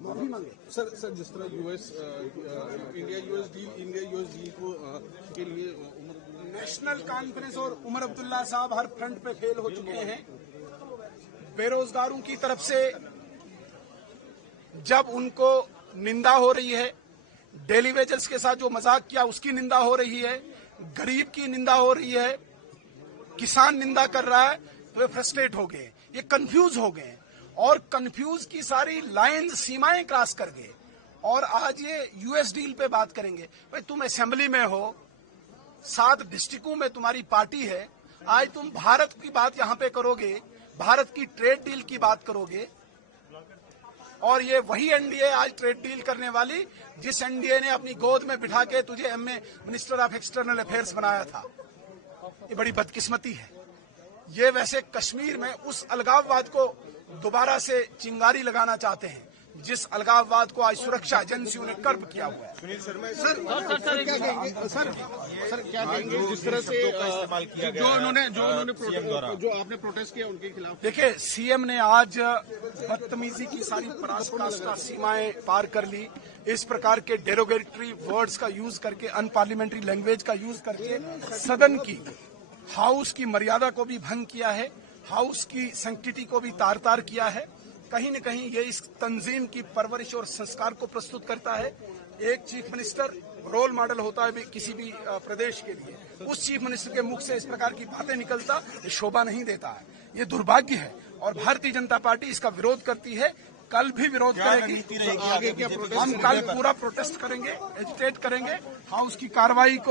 माफी मांगे। सर जिस तरह इंडिया यूएस डील को के लिए नेशनल कॉन्फ्रेंस और उमर अब्दुल्ला साहब हर फ्रंट पे फेल हो चुके हैं। बेरोजगारों की तरफ से जब उनको निंदा हो रही है, डेली वेजेस के साथ जो मजाक किया उसकी निंदा हो रही है, गरीब की निंदा हो रही है, किसान निंदा कर रहा है, तो ये फ्रस्ट्रेट हो गए, ये कंफ्यूज हो गए और कंफ्यूज की सारी लाइन सीमाएं क्रॉस कर गए और आज ये यूएस डील पे बात करेंगे। भाई तुम असेंबली में हो, 7 डिस्ट्रिक्टों में तुम्हारी पार्टी है, आज तुम भारत की बात यहां पे करोगे, भारत की ट्रेड डील की बात करोगे और ये वही एनडीए आज ट्रेड डील करने वाली जिस एनडीए ने अपनी गोद में बिठा के तुझे MA minister of external affairs बनाया था। ये बड़ी बदकिस्मती है। ये वैसे कश्मीर में उस अलगाववाद को दोबारा से चिंगारी लगाना चाहते हैं जिस अलगाववाद को आज सुरक्षा एजेंसियों ने कर्ब किया हुआ है। सुनील शर्मा सर क्या कहेंगे सर क्या कहेंगे जिस तरह से इस्तेमाल किया गया जो आपने प्रोटेस्ट किया उनके खिलाफ? देखिए, सीएम ने आज बदतमीजी की सारी पराकाष्ठा सीमाएं पार कर ली। इस प्रकार के डेरोगेटरी वर्ड्स का यूज करके, अनपार्लियामेंट्री लैंग्वेज का यूज करके सदन की, हाउस की मर्यादा को भी भंग किया है, हाउस की सैंक्टिटी को भी तार तार किया है। कहीं न कहीं ये इस तंजीम की परवरिश और संस्कार को प्रस्तुत करता है। एक चीफ मिनिस्टर रोल मॉडल होता है किसी भी प्रदेश के लिए, उस चीफ मिनिस्टर के मुख से इस प्रकार की बातें निकलता ये शोभा नहीं देता है, ये दुर्भाग्य है और भारतीय जनता पार्टी इसका विरोध करती है, कल भी विरोध करेगी। हम कल पूरा प्रोटेस्ट करेंगे, एजिटेट करेंगे, हाउस की कार्रवाई को